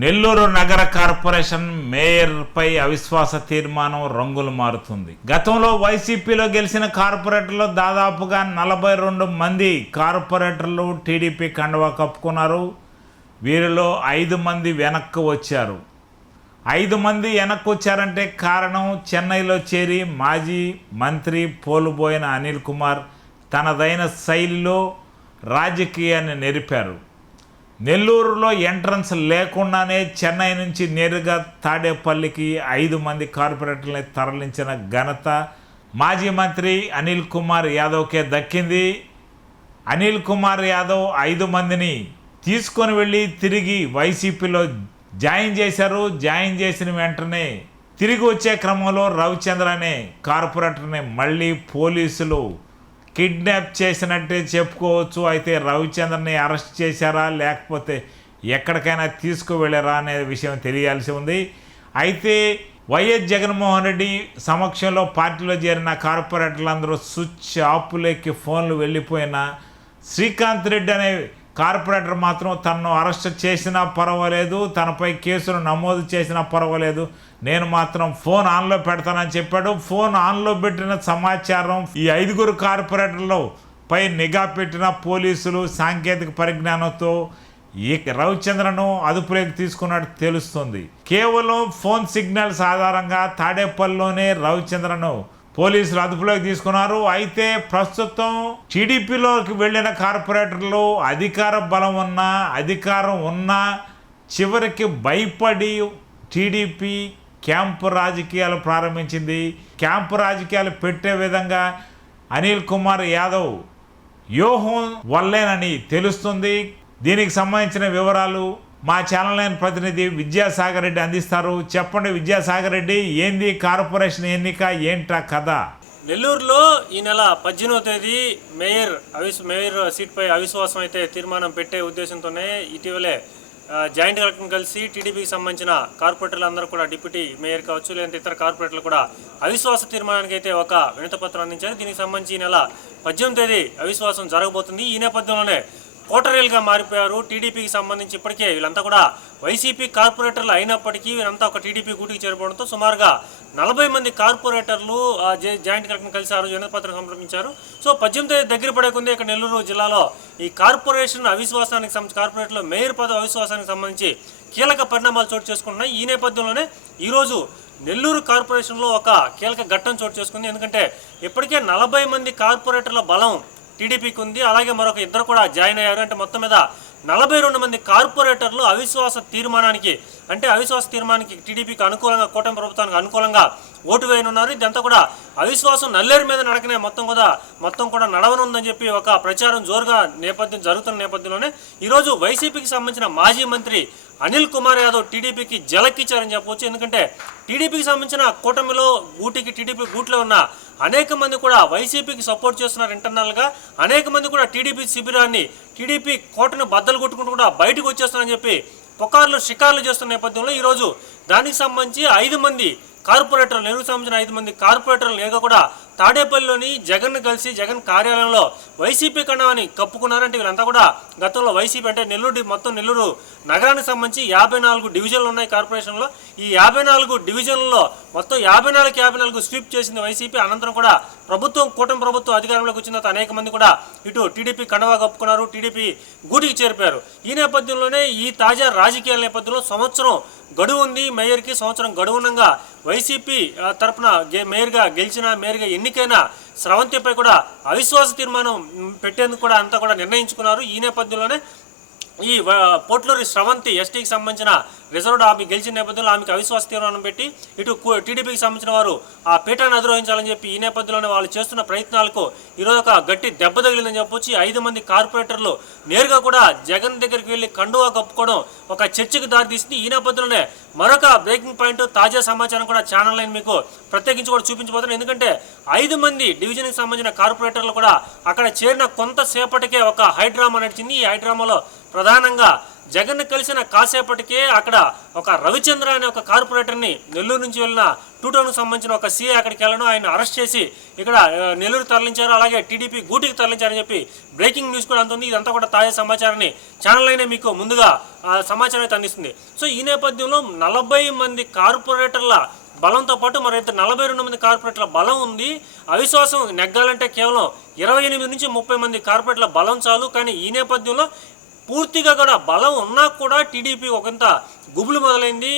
నెల్లూరు నగర కార్పొరేషన్ మేయర్పై అవిశ్వాస తీర్మానం రంగులు మారుతుంది. గతంలో వైసీపీలో గెలిచిన కార్పొరేటర్లు దాదాపుగా 42 మంది కార్పొరేటర్లు టీడీపీ కండువా కప్పుకున్నారు. వీరిలో 5 మంది వెనక్కి వచ్చారు. 5 మంది వెనక్కి వచ్చారంటే కారణం చెన్నైలో చేరి మాజీ మంత్రి పోలుబోయిన అనిల్ కుమార్ తనదైన శైలిలో రాజకీయాన్ని నెరిపారు. నెల్లూరులో ఎంట్రన్స్ లేకుండానే చెన్నై నుంచి నేరుగా తాడేపల్లికి 5 మంది కార్పొరేటర్లని తరలించిన ఘనత మాజీ మంత్రి అనిల్ కుమార్ యాదవ్కే దక్కింది. అనిల్ కుమార్ యాదవ్ 5 మందిని తీసుకొని వెళ్ళి తిరిగి వైసీపీలో జాయిన్ చేశారు. జాయిన్ చేసిన వెంటనే తిరిగి వచ్చే క్రమంలో రవిచంద్ర అనే కార్పొరేటర్ని మళ్ళీ పోలీసులు కిడ్నాప్ చేసినట్టే చెప్పుకోవచ్చు. అయితే రవిచంద్రని అరెస్ట్ చేశారా లేకపోతే ఎక్కడికైనా తీసుకువెళ్ళారా అనే విషయం తెలియాల్సి ఉంది. అయితే వైఎస్ జగన్మోహన్ రెడ్డి సమక్షంలో పార్టీలో చేరిన కార్పొరేటర్లందరూ స్విచ్ ఆపులేకి ఫోన్లు వెళ్ళిపోయిన శ్రీకాంత్ రెడ్డి అనే కార్పొరేటర్ మాత్రం తనను అరెస్ట్ చేసినా పర్వాలేదు, తనపై కేసులు నమోదు చేసినా పర్వాలేదు, నేను మాత్రం ఫోన్ ఆన్లో పెడతానని చెప్పాడు. ఫోన్ ఆన్లో పెట్టిన సమాచారం ఈ 5 కార్పొరేటర్లు పై నిఘా పెట్టిన పోలీసులు సాంకేతిక పరిజ్ఞానంతో ఈ రవిచంద్రను అదుపులోకి తీసుకున్నట్టు తెలుస్తుంది. కేవలం ఫోన్ సిగ్నల్స్ ఆధారంగా తాడేపల్లిలోనే రవిచంద్రను పోలీసులు అదుపులోకి తీసుకున్నారు. అయితే ప్రస్తుతం టీడీపీలోకి వెళ్ళిన కార్పొరేటర్లు అధికార బలం ఉన్నా అధికారం ఉన్నా చివరికి భయపడి టీడీపీ క్యాంపు రాజకీయాలు ప్రారంభించింది. క్యాంపు రాజకీయాలు పెట్టే విధంగా అనిల్ కుమార్ యాదవ్ వ్యూహం వల్లేనని తెలుస్తుంది. దీనికి సంబంధించిన వివరాలు మా ఛానల్ లైన్ ప్రతినిధి విద్యాసాగర్ రెడ్డి అందిస్తారు. చెప్పండి విద్యాసాగర్ రెడ్డి, ఏంది కార్పొరేషన్ ఎన్నిక, ఏంటా కథ? నెల్లూరులో ఈ నెల 18వ తేదీ మేయర్ సీట్పై అవిశ్వాసం అయితే తీర్మానం పెట్టే ఉద్దేశంతోనే ఇటీవలే జాయింట్ కలెక్టర్ని కలిసి టీడీపీకి సంబంధించిన కార్పొరేటర్లు అందరూ కూడా డిప్యూటీ మేయర్ కావచ్చు లేదంటే ఇతర కార్పొరేటర్లు కూడా అవిశ్వాస తీర్మానానికి అయితే ఒక వినతిపత్రం అందించారు. దీనికి సంబంధించి ఈ నెల 18వ తేదీ అవిశ్వాసం జరగబోతుంది. ఈ నేపథ్యంలోనే కోటరీలుగా మారిపోయారు. టీడీపీకి సంబంధించి ఇప్పటికే వీళ్ళంతా కూడా వైసీపీ కార్పొరేటర్లు అయినప్పటికీ వీళ్ళంతా ఒక టీడీపీ గూటికి చేరిపోవడంతో సుమారుగా 40 మంది కార్పొరేటర్లు జాయింట్ కలెక్టర్ని కలిసి ఆ రోజు వినతిపత్రం సమర్పించారు. సో 18 దగ్గర పడేకుంది ఇక్కడ నెల్లూరు జిల్లాలో ఈ కార్పొరేషన్ అవిశ్వాసానికి సంబంధించి కార్పొరేటర్లు మేయర్ పదవి అవిశ్వాసానికి సంబంధించి కీలక పరిణామాలు చోటు చేసుకుంటున్నాయి. ఈ నేపథ్యంలోనే ఈరోజు నెల్లూరు కార్పొరేషన్లో ఒక కీలక ఘట్టం చోటు చేసుకుంది. ఎందుకంటే ఇప్పటికే 40 మంది కార్పొరేటర్ల బలం టీడీపీకి ఉంది. అలాగే మరొక 2 కూడా జాయిన్ అయ్యారు. అంటే మొత్తం మీద 42 మంది కార్పొరేటర్లు అవిశ్వాస తీర్మానానికి టీడీపీకి అనుకూలంగా కూటమి ప్రభుత్వానికి అనుకూలంగా ఓటు వేయనున్నారు. ఇదంతా కూడా అవిశ్వాసం నల్లేరు మీద నడకనే మొత్తం కూడా నడవనుందని చెప్పి ఒక ప్రచారం జోరుగా జరుగుతున్న నేపథ్యంలోనే ఈరోజు వైసీపీకి సంబంధించిన మాజీ మంత్రి అనిల్ కుమార్ యాదవ్ టీడీపీకి జలక్కిచ్చారని చెప్పవచ్చు. ఎందుకంటే టీడీపీకి సంబంధించిన కూటమిలో టీడీపీ గూట్లో ఉన్న అనేక మంది కూడా వైసీపీకి సపోర్ట్ చేస్తున్నారు. ఇంటర్నల్గా అనేక మంది కూడా టీడీపీ శిబిరాన్ని టీడీపీ కోటను బద్దలు కొట్టుకుంటూ కూడా బయటకు వచ్చేస్తారని చెప్పి షికార్లు చేస్తున్న నేపథ్యంలో ఈరోజు దానికి సంబంధించి 5 మంది కార్పొరేటర్లు నెల్లూరుకు సంబంధించిన 5 మంది కార్పొరేటర్లు లేక కూడా తాడేపల్లిలోని జగన్ కలిసి జగన్ కార్యాలయంలో వైసీపీ కండవాని కప్పుకున్నారంటే వీళ్ళంతా కూడా గతంలో వైసీపీ అంటే నెల్లూరు నగరానికి సంబంధించి 54 డివిజన్లు ఉన్నాయి కార్పొరేషన్లో. ఈ 54 డివిజన్లలో మొత్తం 54 స్వీప్ చేసింది వైసీపీ. అనంతరం కూడా కూటమి ప్రభుత్వం అధికారంలోకి వచ్చిన తర్వాత అనేక మంది కూడా ఇటు టీడీపీ కండవా కప్పుకున్నారు, టీడీపీ గూటికి చేరిపోయారు. ఈ నేపథ్యంలోనే ఈ తాజా రాజకీయాల నేపథ్యంలో సంవత్సరం గడువు ఉంది మేయర్కి. సంవత్సరం గడువునంగా వైసీపీ తరఫున మేయర్గా ఎన్నికైన స్రవంతిపై కూడా అవిశ్వాస తీర్మానం పెట్టేందుకు కూడా అంతా కూడా నిర్ణయించుకున్నారు. ఈ నేపథ్యంలోనే ఈ పోట్లూరి స్రవంతి ఎస్టీకి సంబంధించిన రిజర్వ్డ్ ఆమె గెలిచిన నేపథ్యంలో ఆమెకు అవిశ్వాస తీర్మానం పెట్టి ఇటు టీడీపీకి సంబంధించిన వారు ఆ పీఠాన్ని అధిరోహించాలని చెప్పి ఈ నేపథ్యంలోనే వాళ్ళు చేస్తున్న ప్రయత్నాలకు ఈరోజు ఒక గట్టి దెబ్బ తగిలిందని చెప్పొచ్చు. 5 మంది కార్పొరేటర్లు నేరుగా కూడా జగన్ దగ్గరికి వెళ్ళి కండువా కప్పుకోవడం ఒక చర్చకు దారితీసింది. ఈ నేపథ్యంలోనే మరొక బ్రేకింగ్ పాయింట్ తాజా సమాచారం కూడా ఛానల్ లైన్ మీకు ప్రత్యేకించి కూడా చూపించబోతున్నాను. ఎందుకంటే 5 మంది డివిజన్కి సంబంధించిన కార్పొరేటర్లు కూడా అక్కడ చేరిన కొంతసేపటికే ఒక హైడ్రామా నడిచింది. ఈ హైడ్రామాలో ప్రధానంగా జగన్ కలిసిన కాసేపటికే అక్కడ ఒక రవిచంద్ర అనే ఒక కార్పొరేటర్ని నెల్లూరు నుంచి వెళ్ళిన టూ టౌన్కి సంబంధించిన ఒక సీఏ అక్కడికి వెళ్ళడం, ఆయన అరెస్ట్ చేసి ఇక్కడ నెల్లూరు తరలించారు, అలాగే టీడీపీ గూటికి తరలించారని చెప్పి బ్రేకింగ్ న్యూస్ కూడా అందుతుంది. ఇదంతా కూడా తాజా సమాచారాన్ని ఛానల్ అయినా మీకు ముందుగా సమాచారం అయితే అందిస్తుంది. సో ఈ నేపథ్యంలో 40 మంది కార్పొరేటర్ల బలంతో పాటు మరి 42 మంది కార్పొరేటర్ల బలం ఉంది. అవిశ్వాసం నెగ్గాలంటే కేవలం 28 నుంచి 30 మంది కార్పొరేటర్ల బలం చాలు. కానీ ఈ నేపథ్యంలో పూర్తిగా కూడా బలం ఉన్నా కూడా టీడీపీ ఒకంత గుబులు మొదలైంది.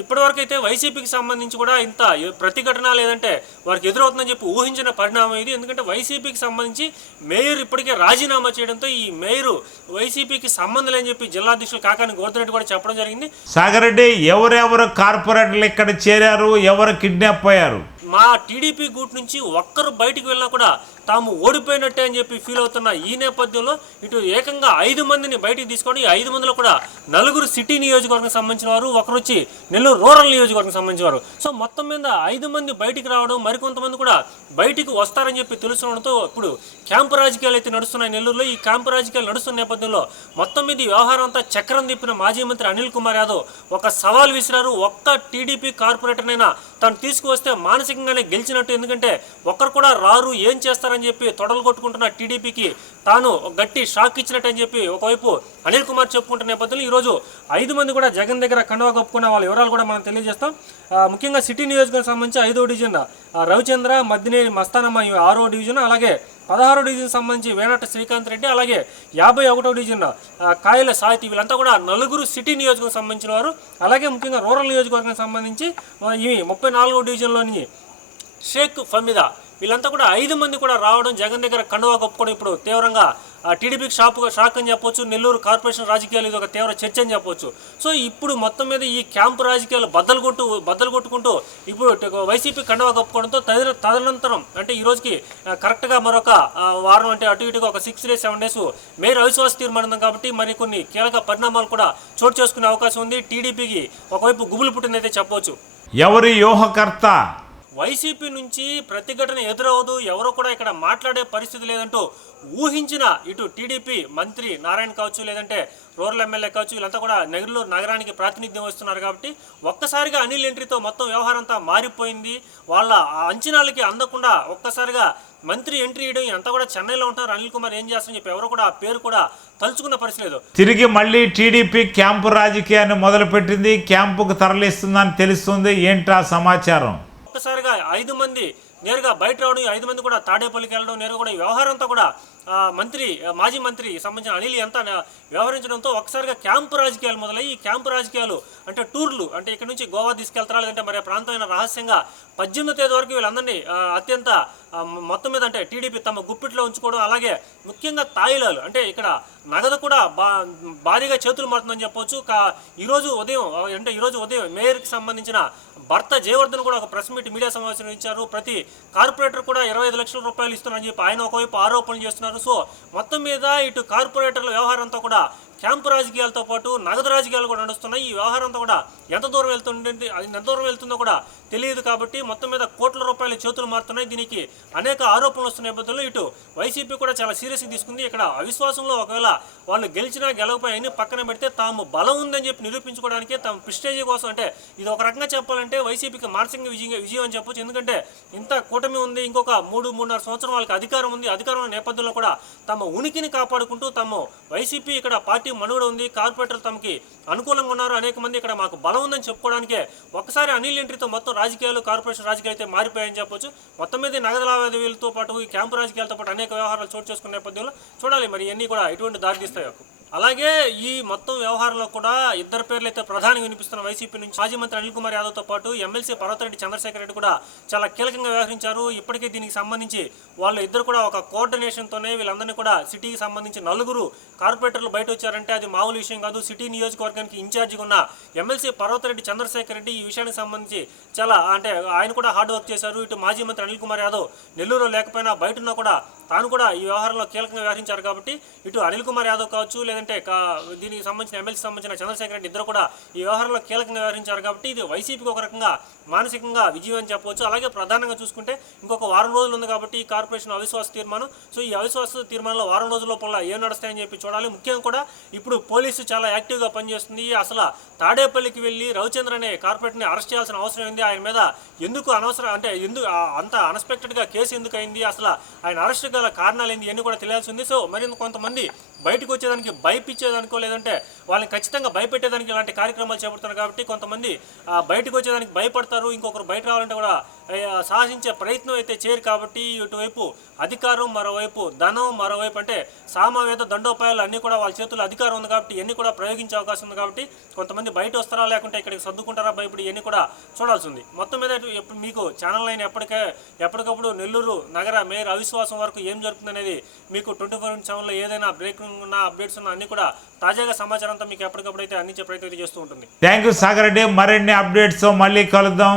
ఇప్పటివరకు అయితే వైసీపీకి సంబంధించి కూడా ఇంత ప్రతిఘటన లేదంటే వారికి ఎదురవుతుందని చెప్పి ఊహించిన పరిణామం ఇది. ఎందుకంటే వైసీపీకి సంబంధించి మేయర్ ఇప్పటికే రాజీనామా చేయడంతో ఈ మేయర్ వైసీపీకి సంబంధం లేని చెప్పి జిల్లా అధ్యక్షులు కాకాని గోర్ధరెడ్డి కూడా చెప్పడం జరిగింది. సాగర్ రెడ్డి, ఎవరెవరు కార్పొరేటర్లు ఇక్కడ చేరారు, ఎవరు కిడ్నాప్ అయ్యారు? మా టీడీపీ గూట్ నుంచి ఒక్కరు బయటికి వెళ్ళినా కూడా తాము ఓడిపోయినట్టే అని చెప్పి ఫీల్ అవుతున్న ఈ నేపథ్యంలో ఇటు ఏకంగా 5 మందిని బయటికి తీసుకొని 5 మందిలో కూడా 4 సిటీ నియోజకవర్గం సంబంధించిన వారు, ఒకరు వచ్చి నెల్లూరు రూరల్ నియోజకవర్గం సంబంధించిన వారు. సో మొత్తం మీద 5 మంది బయటికి రావడం, మరికొంతమంది కూడా బయటికి వస్తారని చెప్పి తెలుసుకోవడంతో ఇప్పుడు క్యాంపు రాజకీయాలు అయితే నడుస్తున్నాయి నెల్లూరులో. ఈ క్యాంపు రాజకీయాలు నడుస్తున్న నేపథ్యంలో మొత్తం మీద ఈ వ్యవహారం అంతా చక్రం తిప్పిన మాజీ మంత్రి అనిల్ కుమార్ యాదవ్ ఒక సవాల్ విసిరారు. ఒక్క టీడీపీ కార్పొరేటర్నైనా తను తీసుకువస్తే మానసికంగానే గెలిచినట్టు, ఎందుకంటే ఒక్కరు కూడా రారు, ఏం చేస్తారని చెప్పి తొడలు కొట్టుకుంటున్న టీడీపీకి తాను గట్టి షాక్ ఇచ్చినట్టు అని చెప్పి ఒకవైపు అనిల్ కుమార్ చెప్పుకుంటున్న నేపథ్యంలో ఈరోజు 5 మంది కూడా జగన్ దగ్గర కండువా కప్పుకున్న వాళ్ళ వివరాలు కూడా మనం తెలియజేస్తాం. ముఖ్యంగా సిటీ నియోజకవర్గం సంబంధించి 5వ డివిజన్ రవిచంద్ర, మద్దినేని మస్తానమ్మ 6వ డివిజన్, అలాగే 16వ డివిజన్ సంబంధించి వేనాట శ్రీకాంత్ రెడ్డి, అలాగే 51వ డివిజన్ కాయల సాహితీ, వీళ్ళంతా కూడా 4 సిటీ నియోజకవర్గం సంబంధించిన వారు. అలాగే ముఖ్యంగా రూరల్ నియోజకవర్గం సంబంధించి ఈ 34వ డివిజన్లోని షేక్ ఫమీదా, వీళ్ళంతా కూడా 5 మంది కూడా రావడం, జగన్ దగ్గర కండువా కప్పుకోవడం ఇప్పుడు తీవ్రంగా టీడీపీకి షాక్ అని చెప్పొచ్చు. నెల్లూరు కార్పొరేషన్ రాజకీయాలు ఇది ఒక తీవ్ర చర్చ అని చెప్పొచ్చు. సో ఇప్పుడు మొత్తం మీద ఈ క్యాంపు రాజకీయాలు బద్దలు కొట్టుకుంటూ ఇప్పుడు వైసీపీ కండువా కప్పుకోవడంతో తదనంతరం అంటే ఈ రోజుకి కరెక్ట్గా మరొక వారం, అంటే అటు ఇటుగా ఒక 6 days 7 days మేయర్ అవిశ్వాస తీర్మానం కాబట్టి మరి కొన్ని కీలక పరిణామాలు కూడా చోటు చేసుకునే అవకాశం ఉంది. టీడీపీకి ఒకవైపు గుబులు పుట్టిందైతే చెప్పవచ్చు. ఎవరి వ్యూహకర్త? వైసీపీ నుంచి ప్రతిఘటన ఎదురవదు, ఎవరో కూడా ఇక్కడ మాట్లాడే పరిస్థితి లేదంటూ ఊహించిన ఇటు టీడీపీ మంత్రి నారాయణ కావచ్చు, లేదంటే రూరల్ ఎమ్మెల్యే కావచ్చు, వీళ్ళంతా కూడా నెల్లూరు నగరానికి ప్రాతినిధ్యం వస్తున్నారు కాబట్టి ఒక్కసారిగా అనిల్ ఎంట్రీతో మొత్తం వ్యవహారం అంతా మారిపోయింది. వాళ్ళ అంచనాలకి అందకుండా ఒక్కసారిగా మంత్రి ఎంట్రీ ఇవ్వడం, అంతా కూడా చెన్నైలో ఉంటారు, అనిల్ కుమార్ ఏం చేస్తారని చెప్పి ఎవరు కూడా ఆ పేరు కూడా తలుచుకున్న పరిస్థితి లేదు. తిరిగి మళ్ళీ టీడీపీ క్యాంపు రాజకీయాన్ని మొదలుపెట్టింది, క్యాంపుకు తరలిస్తుందని తెలుస్తుంది. ఏంటా సమాచారం? ఒక్కసారిగా 5 మంది నేరుగా బయట రావడం, 5 మంది కూడా తాడేపల్లికి వెళ్ళడం, నేరుగా కూడా ఈ వ్యవహారం అంతా కూడా మాజీ మంత్రి సంబంధించిన అనిల్ అంతా వ్యవహరించడంతో ఒకసారిగా క్యాంపు రాజకీయాలు మొదలై, ఈ క్యాంపు రాజకీయాలు అంటే టూర్లు, అంటే ఇక్కడ నుంచి గోవా తీసుకెళ్తారా, లేదంటే మరి ప్రాంతమైన రహస్యంగా 18వ తేదీ వరకు వీళ్ళందరినీ అత్యంత మొత్తం మీద అంటే టీడీపీ తమ గుప్పిట్లో ఉంచుకోవడం, అలాగే ముఖ్యంగా తాయిలాలు అంటే ఇక్కడ నగదు కూడా భారీగా చేతులు మారుతుందని చెప్పొచ్చు. ఈరోజు ఉదయం మేయర్కి సంబంధించిన భర్త జయవర్ధన్ కూడా ఒక ప్రెస్ మీడియా సమావేశం ఇచ్చారు. ప్రతి కార్పొరేటర్ కూడా 25 లక్షల రూపాయలు ఇస్తున్నారని చెప్పి ఆయన ఒకవైపు ఆరోపణలు చేస్తున్నారు. సో మొత్తం మీద ఇటు కార్పొరేటర్ల వ్యవహారం అంతా కూడా క్యాంపు రాజకీయాలతో పాటు నగదు రాజకీయాలు కూడా నడుస్తున్నాయి. ఈ వ్యవహారం అంతా కూడా ఎంత దూరం వెళ్తుందో కూడా తెలియదు కాబట్టి మొత్తం మీద కోట్ల రూపాయల చేతులు మారుతున్నాయి. దీనికి అనేక ఆరోపణలు వస్తున్న నేపథ్యంలో ఇటు వైసీపీ కూడా చాలా సీరియస్గా తీసుకుంది. ఇక్కడ అవిశ్వాసంలో ఒకవేళ వాళ్ళు గెలిచినా గెలవపోయి అన్ని పక్కన పెడితే తాము బలం ఉందని చెప్పి నిరూపించుకోవడానికి తమ ప్రెస్టేజీ కోసం, అంటే ఇది ఒక రకంగా చెప్పాలంటే వైసీపీకి మానసిక విజయం అని చెప్పొచ్చు. ఎందుకంటే ఇంత కూటమి ఉంది, ఇంకొక 3-3.5 సంవత్సరం వాళ్ళకి అధికారం ఉంది. అధికారం నేపథ్యంలో కూడా తమ ఉనికిని కాపాడుకుంటూ వైసీపీ ఇక్కడ పార్టీ మనుగడ ఉంది, కార్పొరేటర్లు తమకి అనుకూలంగా ఉన్నారు, అనేక మంది ఇక్కడ మాకు బలం ఉందని చెప్పుకోవడానికే ఒక్కసారి అనిల్ ఎంట్రీతో మొత్తం రాజకీయాలు, కార్పొరేషన్ రాజకీయాలు అయితే మారిపోయాయని చెప్పొచ్చు. మొత్తం మీద నగదు లావాదేవీలతో పాటు ఈ క్యాంపు రాజకీయాలతో పాటు అనేక వ్యవహారాలు చోటు చేసుకునే నేపథ్యంలో చూడాలి మరి ఇవన్నీ కూడా ఎటువంటి దారితీస్తాయో. అలాగే ఈ మొత్తం వ్యవహారంలో కూడా 2 పేర్లు అయితే ప్రధానంగా వినిపిస్తున్న వైసీపీ నుంచి మాజీ మంత్రి అనిల్ కుమార్ యాదవ్తో పాటు ఎమ్మెల్సీ పర్వతరెడ్డి చంద్రశేఖర్ రెడ్డి కూడా చాలా కీలకంగా వ్యవహరించారు. ఇప్పటికే దీనికి సంబంధించి వాళ్ళు ఇద్దరు కూడా ఒక కోఆర్డినేషన్తోనే వీళ్ళందరినీ కూడా సిటీకి సంబంధించి 4 కార్పొరేటర్లు బయట వచ్చారంటే అది మామూలు విషయం కాదు. సిటీ నియోజకవర్గానికి ఇన్ఛార్జిగా ఉన్న ఎమ్మెల్సీ పర్వతరెడ్డి చంద్రశేఖర్ రెడ్డి ఈ విషయానికి సంబంధించి చాలా ఆయన కూడా హార్డ్ వర్క్ చేశారు. ఇటు మాజీ మంత్రి అనిల్ కుమార్ యాదవ్ నెల్లూరు లేకపోయినా బయట ఉన్నా కూడా తాను కూడా ఈ వ్యవహారంలో కీలకంగా వ్యవహరించారు కాబట్టి ఇటు అనిల్ కుమార్ యాదవ్ కావచ్చు, లేదంటే దీనికి సంబంధించిన ఎమ్మెల్సీ సంబంధించిన చంద్రశేఖర్ రెడ్డి ఇద్దరు కూడా ఈ వ్యవహారంలో కీలకంగా వ్యవహరించారు కాబట్టి ఇది వైసీపీకి ఒక రకంగా మానసికంగా విజయం అని చెప్పవచ్చు. అలాగే ప్రధానంగా చూసుకుంటే ఇంకొక వారం రోజులు ఉంది కాబట్టి ఈ కార్పొరేషన్ అవిశ్వాస తీర్మానం, సో ఈ అవిశ్వాస తీర్మానంలో వారం రోజుల లోపల ఏం నడుస్తాయని చెప్పి చూడాలి. ముఖ్యంగా కూడా ఇప్పుడు పోలీసు చాలా యాక్టివ్గా పనిచేస్తుంది. అసలు తాడేపల్లికి వెళ్ళి రవిచంద్ర అనే కార్పొరేటర్ని అరెస్ట్ చేయాల్సిన అవసరం ఏంది, ఆయన మీద ఎందుకు అనవసరం అంటే ఎందుకు అంత అన్ఎక్స్పెక్టెడ్గా కేసు ఎందుకు అయింది, అసలు ఆయన అరెస్ట్ గల కారణాలు ఏంది ఇవన్నీ కూడా తెలియాల్సి ఉంది. సో మరి కొంతమంది బయటకు వచ్చేదానికి భయపించేదానికో లేదంటే వాళ్ళని ఖచ్చితంగా భయపెట్టేదానికి ఇలాంటి కార్యక్రమాలు చేపడుతున్నారు కాబట్టి కొంతమంది బయటకు వచ్చేదానికి భయపడతారు, ఇంకొకరు బయట రావాలంటే కూడా సాహసించే ప్రయత్నం అయితే చేయరు. కాబట్టి ఇటువైపు అధికారం, మరోవైపు ధనం, మరోవైపు అంటే సామవేద దండోపాయాలు అన్నీ కూడా వాళ్ళ చేతుల్లో అధికారం ఉంది కాబట్టి ఇవన్నీ కూడా ప్రయోగించే అవకాశం ఉంది. కాబట్టి కొంతమంది బయట వస్తారా లేకుంటే ఇక్కడికి సర్దుకుంటారా భయపడి ఇవన్నీ కూడా చూడాల్సి ఉంది. మొత్తం మీద మీకు ఛానల్ 9 ఎప్పటికప్పుడు నెల్లూరు నగర మేయర్ అవిశ్వాసం వరకు ఏం జరుగుతుంది అనేది మీకు 24/7లో ఏదైనా బ్రేకింగ్ ఉన్న అప్డేట్స్ ఉన్న అన్ని కూడా తాజాగా సమాచారం అంతా మీకు ఎప్పటికప్పుడు అయితే అందించే ప్రయత్నం చేస్తూ ఉంటుంది. Thank you Sagar Reddy. మరిన్ని అప్డేట్స్ మళ్ళీ కలుద్దాం.